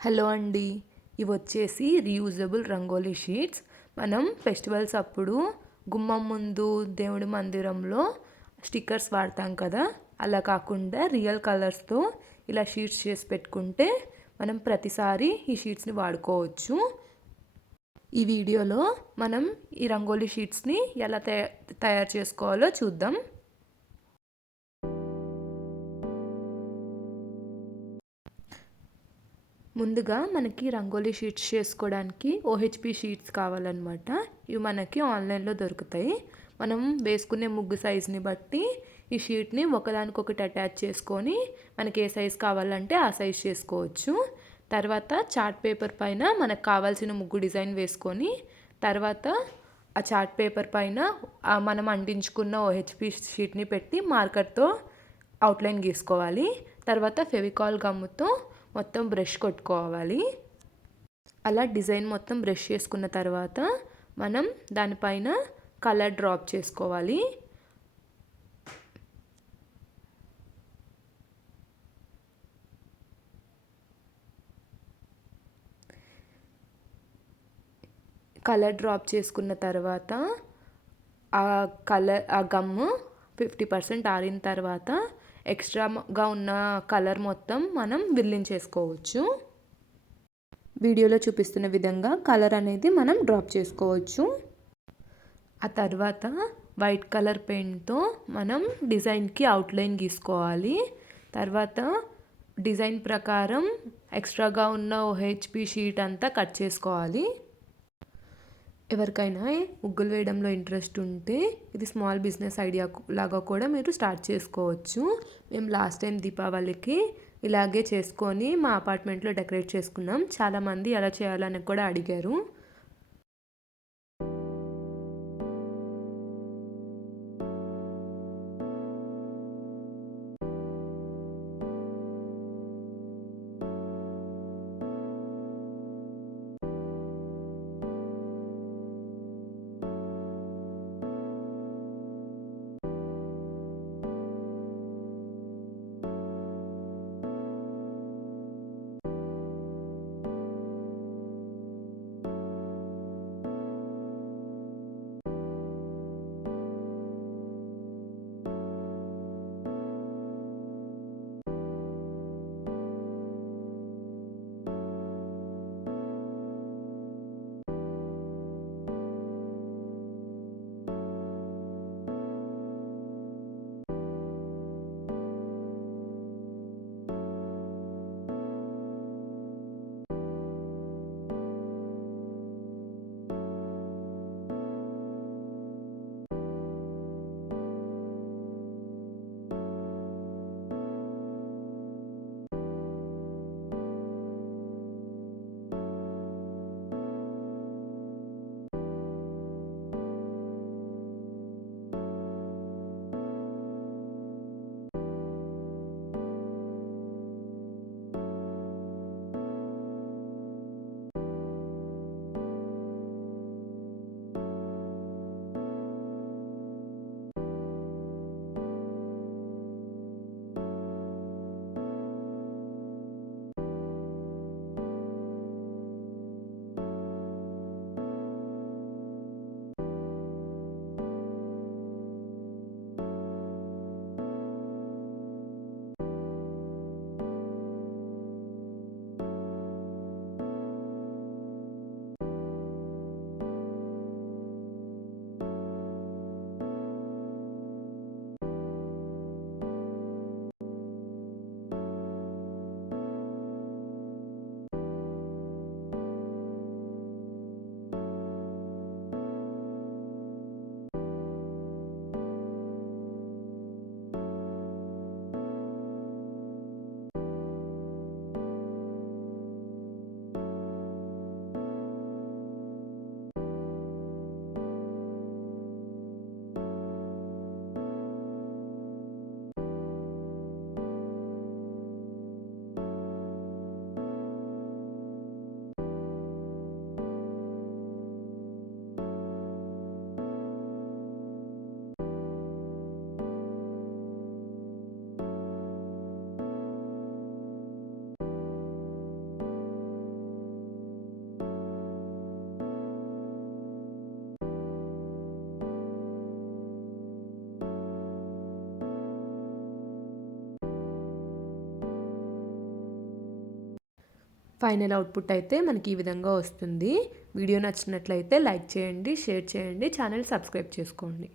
Hello అండి. ఇవొచ్చేసి reusable rangoli sheets. మనం festivals అప్పుడు గుమ్మం ముందు దేవుడి మందిరంలో స్టిక్కర్స్ వాడతాం కదా, అలా కాకుండా రియల్ కలర్స్తో ఇలా షీట్స్ చేసి పెట్టుకుంటే మనం ప్రతిసారి ఈ షీట్స్ని వాడుకోవచ్చు. ఈ వీడియోలో మనం ఈ రంగోలీ షీట్స్ని ఎలా తయారు చేసుకోవాలో చూద్దాం. ముందుగా మనకి రంగోలీ షీట్స్ చేసుకోవడానికి ఓహెచ్పి షీట్స్ కావాలన్నమాట. ఇవి మనకి ఆన్లైన్లో దొరుకుతాయి. మనం వేసుకునే ముగ్గు సైజుని బట్టి ఈ షీట్ని ఒకదానికొకటి అటాచ్ చేసుకొని మనకి ఏ సైజు కావాలంటే ఆ సైజు చేసుకోవచ్చు. తర్వాత చార్ట్ పేపర్ పైన మనకు కావాల్సిన ముగ్గు డిజైన్ వేసుకొని తర్వాత ఆ చార్ట్ పేపర్ పైన మనం అంటించుకున్న ఓహెచ్పి షీట్ని పెట్టి మార్కర్తో అవుట్లైన్ గీసుకోవాలి. తర్వాత ఫెవికాల్ గమ్ముతో మొత్తం బ్రష్ కొట్టుకోవాలి. అలా డిజైన్ మొత్తం బ్రష్ చేసుకున్న తర్వాత మనం దానిపైన కలర్ డ్రాప్ చేసుకోవాలి. కలర్ డ్రాప్ చేసుకున్న తర్వాత ఆ గమ్ 50% ఆరిన తర్వాత ఎక్స్ట్రాగా ఉన్న కలర్ మొత్తం మనం విల్లించేసుకోవచ్చు. వీడియోలో చూపిస్తున్న విధంగా కలర్ అనేది మనం డ్రాప్ చేసుకోవచ్చు. ఆ తర్వాత వైట్ కలర్ పెయింట్తో మనం డిజైన్కి అవుట్లైన్ గీసుకోవాలి. తర్వాత డిజైన్ ప్రకారం ఎక్స్ట్రాగా ఉన్న ఓహెచ్పి షీట్ అంతా కట్ చేసుకోవాలి. ఎవరికైనా ముగ్గులు వేయడంలో ఇంట్రెస్ట్ ఉంటే ఇది స్మాల్ బిజినెస్ ఐడియా లాగా కూడా మీరు స్టార్ట్ చేసుకోవచ్చు. మేము లాస్ట్ టైం దీపావళికి ఇలాగే చేసుకొని మా అపార్ట్మెంట్లో డెకరేట్ చేసుకున్నాం. చాలామంది ఎలా చేయాలని కూడా అడిగారు. ఫైనల్ అవుట్పుట్ అయితే మనకి ఈ విధంగా వస్తుంది. వీడియో నచ్చినట్లయితే లైక్ చేయండి, షేర్ చేయండి, ఛానల్ సబ్స్క్రైబ్ చేసుకోండి.